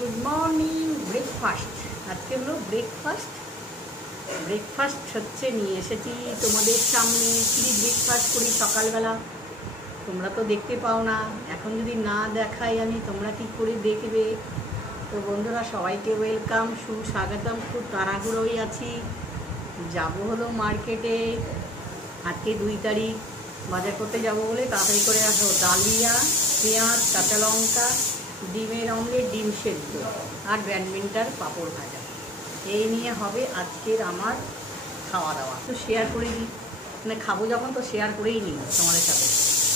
Good morning. Breakfast আজকে হলো breakfast হচ্ছে নিয়ে এসেছি তোমাদের সামনে। কি ব্রেকফাস্ট করি সকালবেলা তোমরা তো দেখতে পাও না, এখন যদি না দেখাই আমি তোমরা কি করে দেখবে? তো বন্ধুরা সবাইকে ওয়েলকাম, সুস্বাগতম। খুব তাড়াহুড়োই আছি, যাব হলো মার্কেটে। আজকে 2 তারিখ, বাজার করতে যাব বলে তাড়াতাড়ি করে আসো। ডালিয়া, পেঁয়াজ, কাঁচা লঙ্কা, ডিমের অমলেট, ডিম সেদ্ধ আর ব্যাডমিন্টন পাঁপড় ভাজা, এই নিয়ে হবে আজকের আমার খাওয়া দাওয়া। তো শেয়ার করে দিই, মানে খাবো যখন তো শেয়ার করেই নিই তোমাদের সাথে।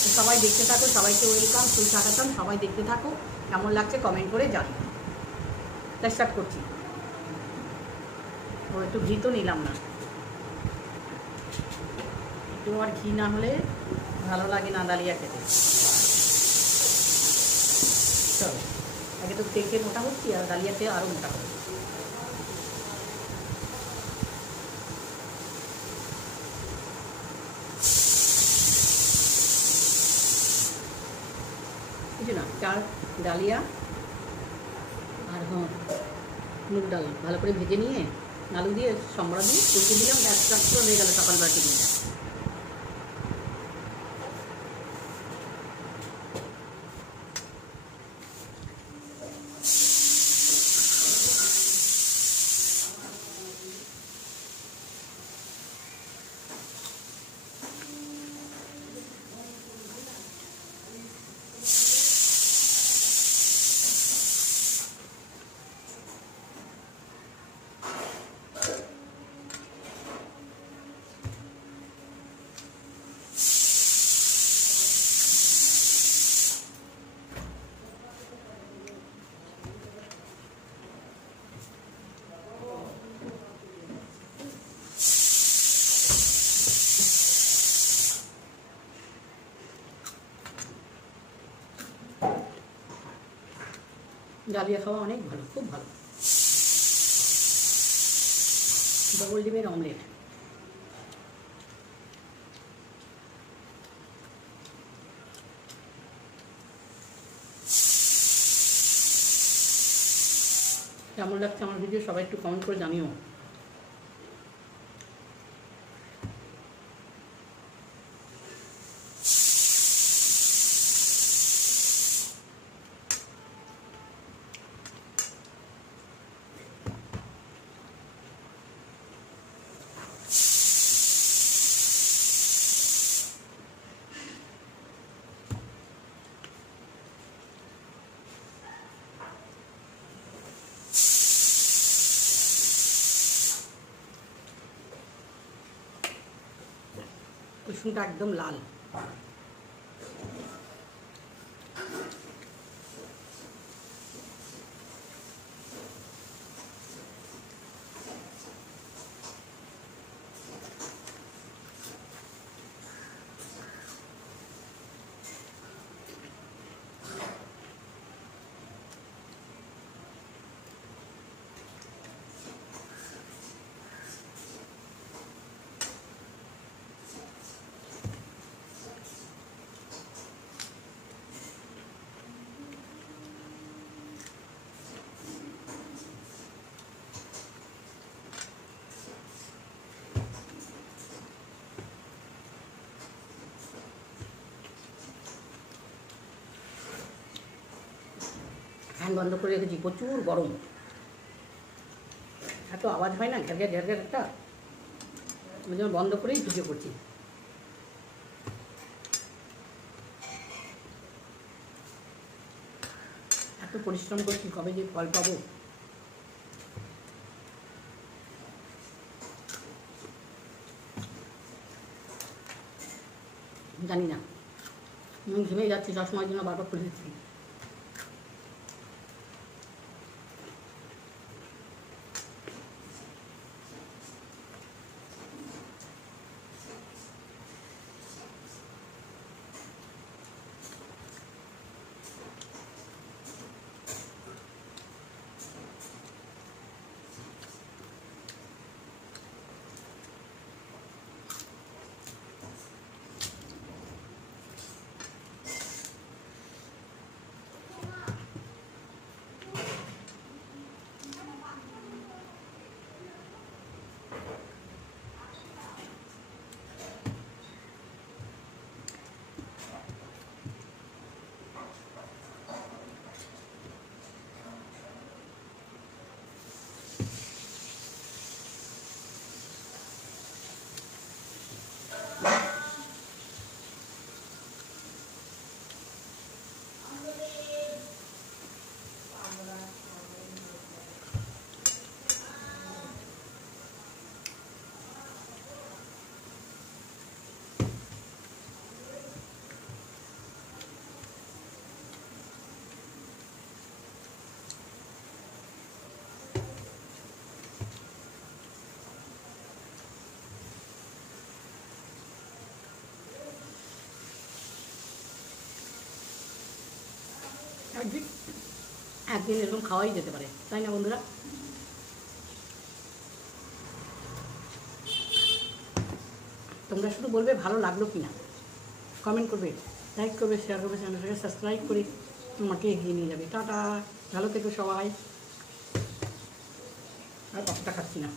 তো সবাই দেখতে থাকো, সবাইকে ওয়েলকাম, সুস্বাগতম। সবাই দেখতে থাকো, কেমন লাগছে কমেন্ট করে জানি। তা স্টার্ট করছি। ও একটু ঘি তো নিলাম না, একটু আর ঘি না হলে ভালো লাগে না ডালিয়া খেতে। চলো, আগে তো তেকে মোটা হচ্ছি আর ডালিয়াতে আরও মোটা হবে। কিছু না, চাল, ডালিয়া আর মুগ ডাল ভালো করে ভেজে নিয়ে আলু দিয়ে সম্বরা দিয়ে কষিয়ে দিলাম, একটা হয়ে গেল সকালবেলা টিফিনটা। ডালিয়া খাওয়া অনেক ভালো, খুব ভালো। ডবল ডিমের অমলেট, কেমন লাগছে আমার ভিডিও সবাই একটু কমেন্ট করে জানিও। কুসুমটা একদম লাল। ফ্যান বন্ধ করে রেখেছি, প্রচুর গরম, এত আওয়াজ হয় না ঘ্যার ঘ্যার একটা, ওই জন্য বন্ধ করেই ভিডিও করছি। এত পরিশ্রম করছি, কবে যে ফল পাবো জানি না। ঘেমে যাচ্ছি, সবসময়ের জন্য বারবার খুলে দিচ্ছি। একদিন একদিন এরকম খাওয়াই যেতে পারে, তাই না বন্ধুরা? তোমরা শুধু বলবে ভালো লাগলো কি না, কমেন্ট করবে, লাইক করবে, শেয়ার করবে, চ্যানেলটাকে সাবস্ক্রাইব করে তোমাকে এগিয়ে নিয়ে যাবে। টাটা, ভালো থেকো সবাই। আর কতটা খাচ্ছি না।